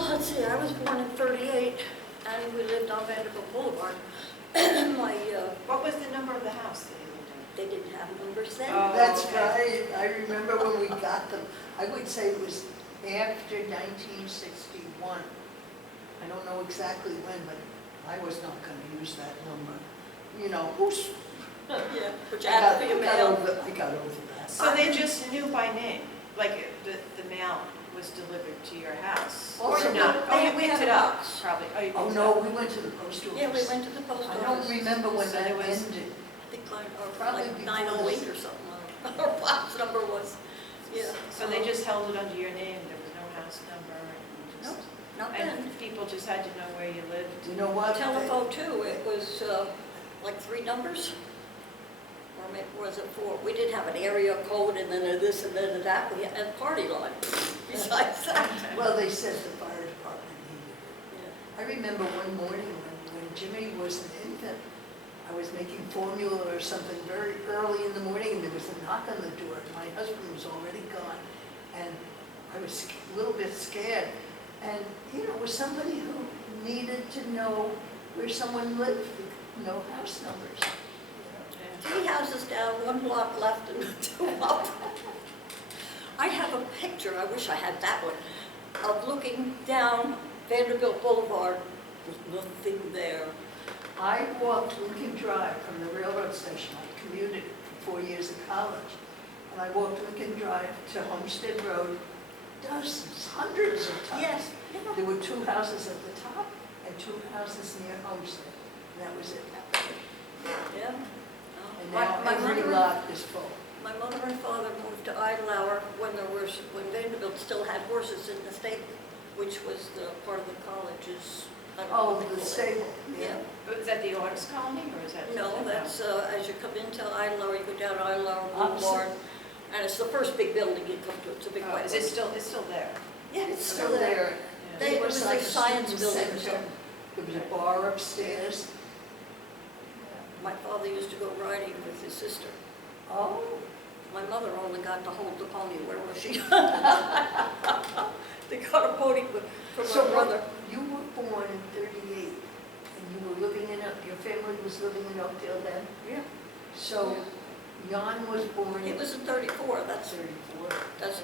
Well, let's see, I was born in 38, and we lived on Vanderbilt Boulevard. My, What was the number of the house that you lived in? they didn't have numbers then. Oh. That's okay. right, I remember when we got them. I would say it was after 1961. I don't know exactly when, but I was not gonna use that number. You know, who's, Yeah, which I had to be a got male. over that. So they just knew by name, like the mail was delivered to your house? Also, Or not? Oh, you we had picked it a up, box. probably. You Oh, picked it no, up. we went to the post office. Yeah, we went to the post I office. don't remember when So that there was- ended. I think mine, or Probably like before 908 this. or something, our box number was, yeah. So they just held it under your name, there was no house number? and Nope, just- not then. And people just had to know where you lived? You know what? Telephone too, it was like 3 numbers, or maybe was it 4? We did have an area code and then a this and then a that, we had a party line besides that. Well, they said the fire department needed it. Yeah. I remember one morning when Jimmy was an infant, I was making formula or something very early in the morning, and there was a knock on the door. My husband was already gone, and I was a little bit scared. And, you know, it was somebody who needed to know where someone lived, no house numbers. Yeah. 3 houses down, 1 block left and 2 up. I have a picture, I wish I had that one, of looking down Vanderbilt Boulevard with nothing there. I walked Lincoln Drive from the railroad station. I commuted for 4 years of college. And I walked Lincoln Drive to Homestead Road dozens, hundreds of times. Yes. There were 2 houses at the top and 2 houses near Homestead. And that was it. Yeah. And My- now my every mother- lot is full. My mother and father moved to Idlehour when Vanderbilt still had horses in the stable, which was the part of the college's. I don't know Oh, what they the call it. stable, Yeah. yeah. Was that the artist colony, or is that? No, that's, as you come into Idlehour, you go down Idlehour Opposite. Boulevard, and it's the first big building you come to, it's a big Oh, white is one. it still, it's still there? Yeah, It's still there. They- it was was like like a science student building or center. something. There was a bar upstairs. My father used to go riding with his sister. Oh, My mother only got to hold the pony, where was she? They got a pony from so my brother. you were born in 38, and you were living in, your family was living in Oakdale then? Yeah. So Jan was born It in was in 34, that's 34.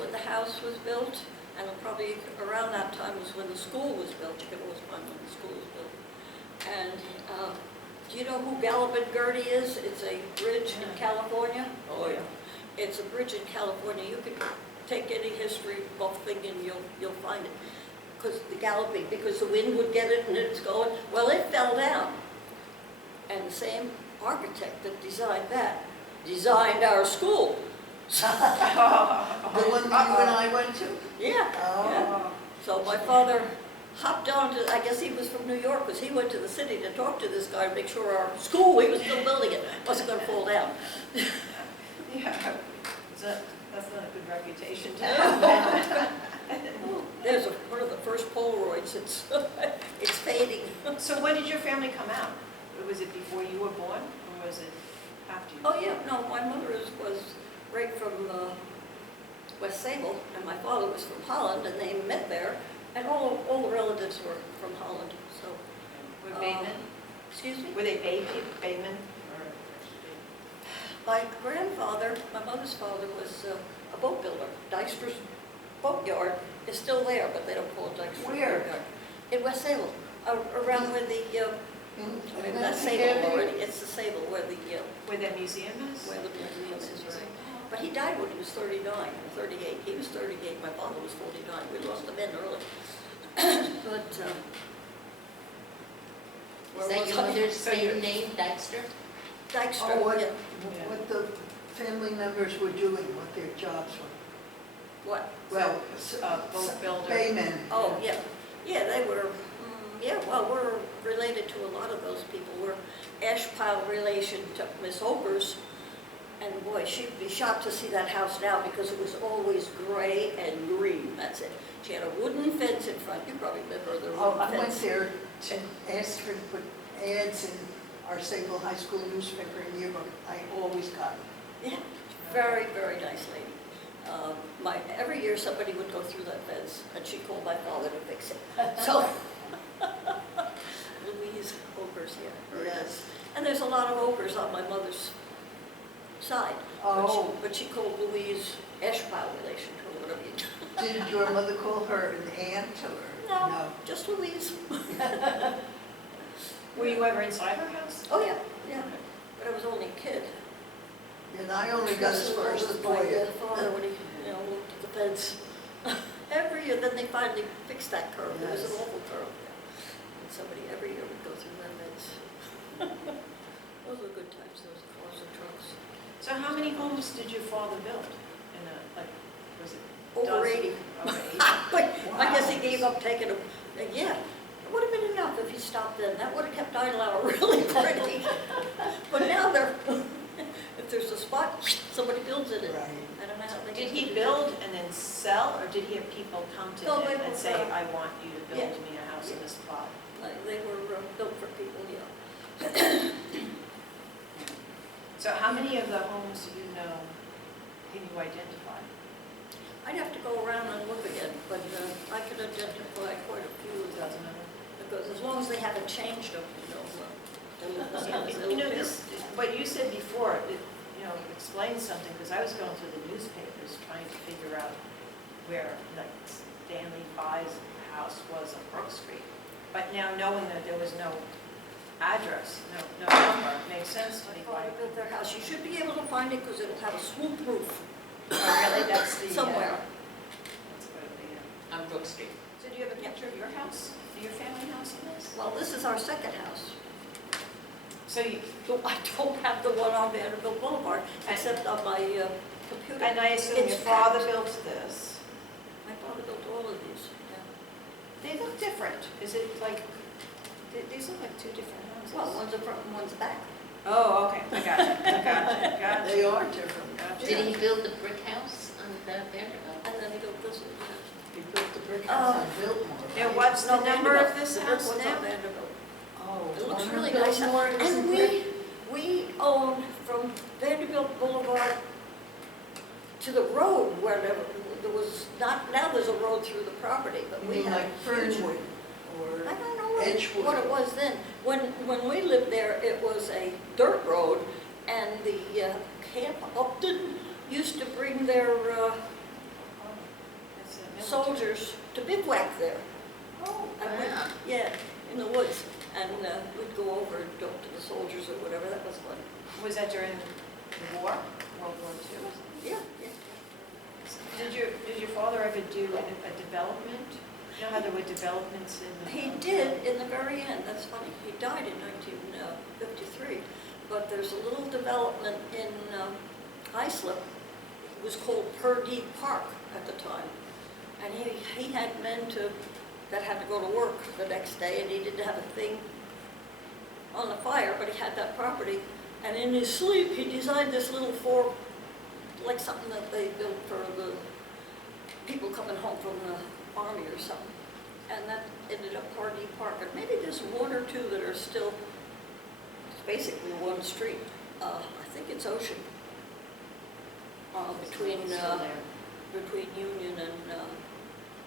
when the house was built, and probably around that time was when the school was built. You can always find when the school was built. And do you know who Gallopin Gertie is? It's a bridge in California. Oh, yeah. It's a bridge in California. You can take any history book thing and you'll find it. Because the galloping, because the wind would get it and it's going. Well, it fell down. And the same architect that designed that designed our school. The one that you and I went to? Yeah. Yeah. Oh. So my father hopped on to, I guess he was from New York, because he went to the city to talk to this guy to make sure our school, he was still building it, wasn't going to fall down. Yeah, that's not a good reputation to have. There's one of the first Polaroids, it's fading. So when did your family come out? Was it before you were born, or was it after you? Oh, yeah, no, my mother was right from West Sayville, and my father was from Holland, and they met there, and all the relatives were from Holland, so. Were Baymen? Excuse me? Were they Baymen? My grandfather, my mother's father, was a boat builder. Dykstra's boatyard is still there, but they don't call it Dykstra's Where? boatyard. In West Sayville, around where the, In that's Sayville already, it's the Sayville where the Museum is? museum is, right. But he died when he was 39 or 38. He was 38, my father was 49. We lost him in early. But, Is that your mother's maiden name, Dykstra? Dykstra, Oh, what, yeah. what the family members were doing, what their jobs were. What? Well, Boat builder. Baymen. Oh, yeah. Yeah, they were, yeah, well, we're related to a lot of those people. We're ash pile relation to Miss Hoper's. And boy, she'd be shocked to see that house now because it was always gray and green, that's it. She had a wooden fence in front. You probably remember the Oh, wooden I went fence. there to ask her to put ads in our Sayville High School newspaper and yearbook. I always got them. Yeah, very, very nice lady. Every year somebody would go through that fence, and she called my father to fix it. So, Louise Ogres, yeah, her it is. Yes. And there's a lot of Ogres on my mother's side. Oh. But she called Louise Eschbau relation to her, whatever you do. Did your mother call her an aunt or? No, just Louise. Were you ever inside her house? Oh, yeah, yeah. But I was only a kid. And I only got as far as the My foyer. father, when he, looked at the fence. Every year, then they finally fixed that curve. It was an Yes. awful curve. And somebody every year would go through that fence. Those were good times, those cars and trucks. So how many homes did your father build? Was it? Over dozen? 80. Over 80. But I guess he Wow. gave up taking them. Yeah, it would have been enough if he stopped then. That would have kept Idlehour really pretty. But now if there's a spot, somebody builds in it. Right. I don't know how they Did get he to do build and then sell, or did he have people come to No, him they and were, say, I want you to build yeah. me a house in this plot? Like, they were built for people, yeah. So how many of the homes do you know, can you identify? I'd have to go around and look again, but I could identify quite a few of them. Dozen of them? Because as long as they haven't changed them, they look the same as they You know, look this, what you said before, it, explains something, because I was going through the newspapers trying to figure out where, like, Stanley Bye's house was on Brook Street. But now knowing that there was no address, no number, makes sense to me why. They built their house. You should be able to find it because it'll have a swoop roof Oh, really, that's the. somewhere. That's what the, On Brook Street. So do you have a picture of your house, your family house in this? Well, this is our second house. So you, I don't have the one on Vanderbilt Boulevard, except on my computer. and I assume It's your father packed. built this. My father built all of these, yeah. They look different. Is it like, these look like two different houses? Well, one's a front and one's a back. Oh, okay, I got you, got They are different. Did he build the brick house on Vanderbilt? And then he built this one, yeah. He built the brick house on Biltmore. Now, right? what's the No, number of Vanderbilt. this The house brick one's now? on Vanderbilt. Oh, It looks on really Biltmore nice. isn't And brick? we own from Vanderbilt Boulevard to the road where there was not, now there's a road through the property, but You we mean had. like Fernwood or I don't know Edgewood? what it was then. When we lived there, it was a dirt road, and the Camp Upton used to bring their It's a military. soldiers to bivouac there. Oh, And we- Wow. Yeah, in the woods, and we'd go over and talk to the soldiers or whatever, that was fun. was that during the war, World War II? Yeah, yeah. Did your father ever do a development? You know how there were developments in the... He did in the very end, that's funny, he died in 1953, but there's a little development in Islip, it was called Purdue Park at the time, and he had men that had to go to work the next day, and he didn't have a thing on the fire, but he had that property, and in his sleep, he designed this little like something that they built for the people coming home from the army or something. And that ended up Pardee Park. And maybe there's one or two that are still, it's basically one street. I think it's Ocean. Between Union and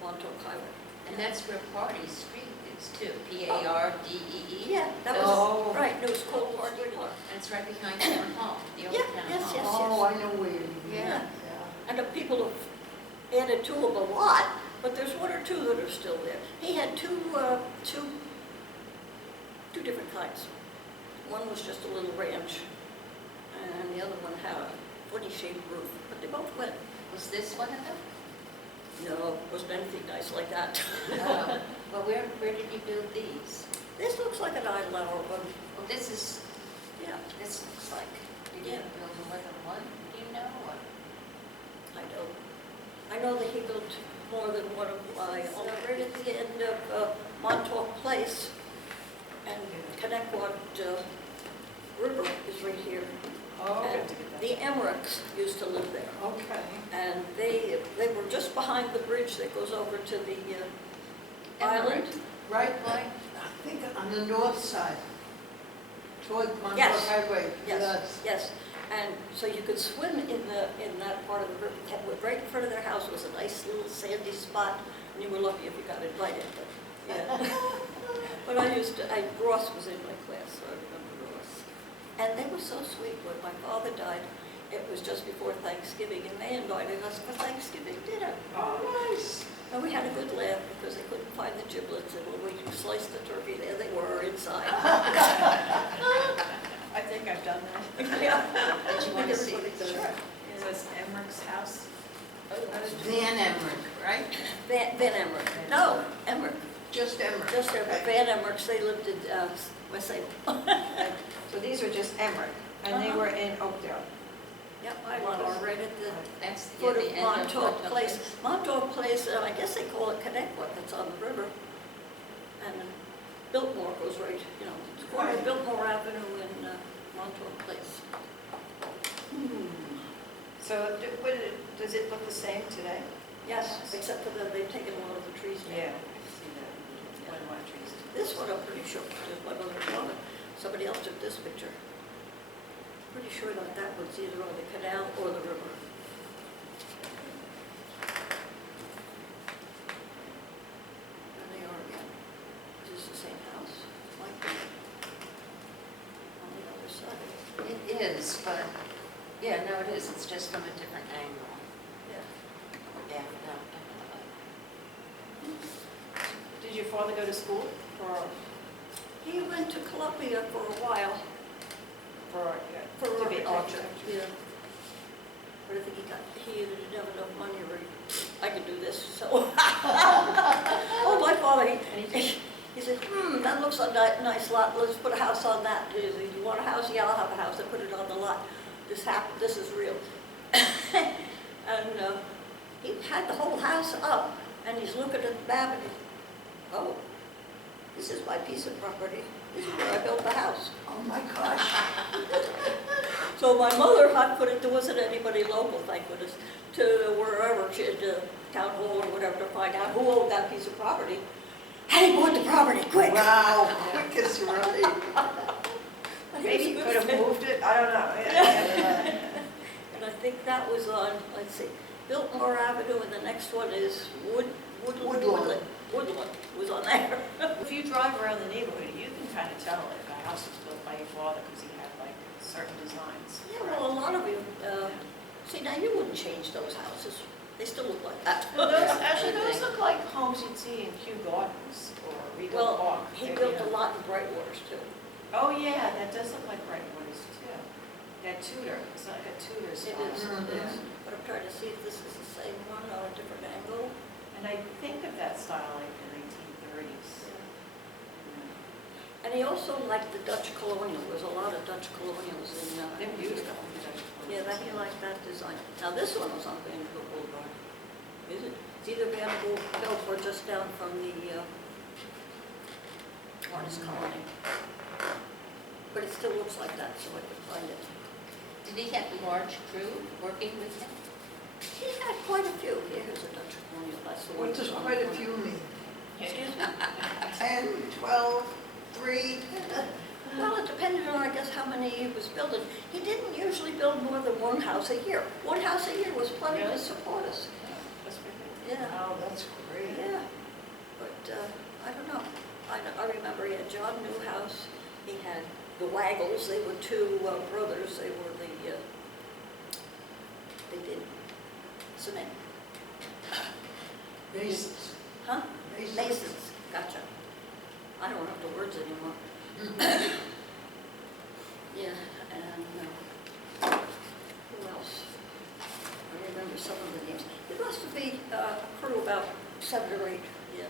Montauk Highway. And that's where Party Street is too, P-A-R-D-E-E. Yeah, that was, Oh. right, it was called Pardee Park. And it's right behind Town Hall, the old Yeah, Town yes, Hall. yes. Oh, I know where you mean. Yeah. And the people have added to them a lot, but there's one or two that are still there. He had two different kinds. One was just a little ranch, and the other one had a funny shaped roof, but they both went. Was this one of them? No, it wasn't anything nice like that. Oh. Well, where did you build these? This looks like an Idlehour one. Well, this looks like, did you Yeah. build more than one, do you know, or? I know that he built more than one of my own, right at the end of Montauk Place, and Connecticut River is right here. Oh, And good to get that. the Emmerichs used to live there, Okay. and they were just behind the bridge that goes over to the island. Right, I think on the north side, toward Montauk Yes. Highway. Yes, yes. And so you could swim in that part of the river. Right in front of their house was a nice little sandy spot, and you were lucky if you got invited, but, yeah. But Ross was in my class, so I remember Ross. And they were so sweet. When my father died, it was just before Thanksgiving, and they invited us for Thanksgiving dinner. Oh, nice. And we had a good laugh because they couldn't find the giblets, and when we sliced the turkey, there they were inside. I think I've done that. Yeah. Did you want to see? Everybody does. Sure. Yeah. So it's Emmerich House? Van Emmerich, right? Van Emmerich. No, Emmerich. Just Emmerich. Just Emmerich. Van Emmerich, they lived in West Sayville. So these are just Emmerich, and they were in Oakdale. Yep, I was right at the That's the foot of end Montauk the Place. Montauk Place, I guess they call it Connecticut, that's on the river. And Biltmore goes right, it's corner of Biltmore Avenue and Montauk Place. So does it look the same today? Yes, except for that they've taken a lot of the trees down. Yeah, I can see that. One of my trees. This one I'm pretty sure, my mother, somebody else took this picture. Pretty sure that was either on the canal or the river. There they are again. Is this the same house? Might be. On the other side. It is, but, yeah, no, it is. It's just from a different angle. Yeah. Yeah, no, definitely. Did your father go to school He went to Columbia for a while. to be architecture. Yeah. But I think he didn't have enough money, or I could do this, so. Oh, my father, he said, that looks like a nice lot, let's put a house on that. He said, you want a house? Yeah, I'll have a house. I put it on the lot. This happened, this is real. And he had the whole house up, and he's looking at the map, and oh, this is my piece of property. This is where I built the house. Oh my gosh. So my mother had put it, there wasn't anybody local, thank goodness, to wherever, she had town hall or whatever, to find out who owned that piece of property. And he bought the property, quick! Wow, quick as right. Maybe he could have moved it, I don't know. Yeah. And I think that was on, let's see, Biltmore Avenue, and the next one is Woodland was on there. If you drive around the neighborhood, you can kind of tell if a house was built by your father because he had like certain designs. Yeah, well, a lot of you, see, now you wouldn't change those houses. They still look like that. Those look like homes you'd see in Kew Gardens or Regal Well, Park. he built a lot in Brightwaters too. Oh, yeah, that does look like Brightwaters too. That Tudor, it's like a Tudor style. It is, Mhm. it is. But I'm trying to see if this is the same one or a different angle. And I think of that style like the 1930s. And he also liked the Dutch colonial. There was a lot of Dutch colonials in. They're beautiful. Yeah, that he liked that design. Now this one was on Vanderbilt Boulevard. Is it? It's either Vanderbilt or just down from the artist colony. But it still looks like that, so I could find it. Did he have a large crew working with him? He had quite a few. Here's a Dutch colonial. That's the one. What does that's on quite a the few mean? Excuse me? 10, 12, 3? Well, it depended on, I guess, how many he was building. He didn't usually build more than one house a year. One house a year was plenty to support us. Yeah. Oh, that's great. Yeah, but I don't know. I remember he had John Newhouse, he had the Waggles, they were two brothers, they were they did cement. Masons. Huh? Masons. Masons, gotcha. I don't have the words anymore. Yeah, and who else? I remember some of the names. It must be a crew about 7 or 8, yeah.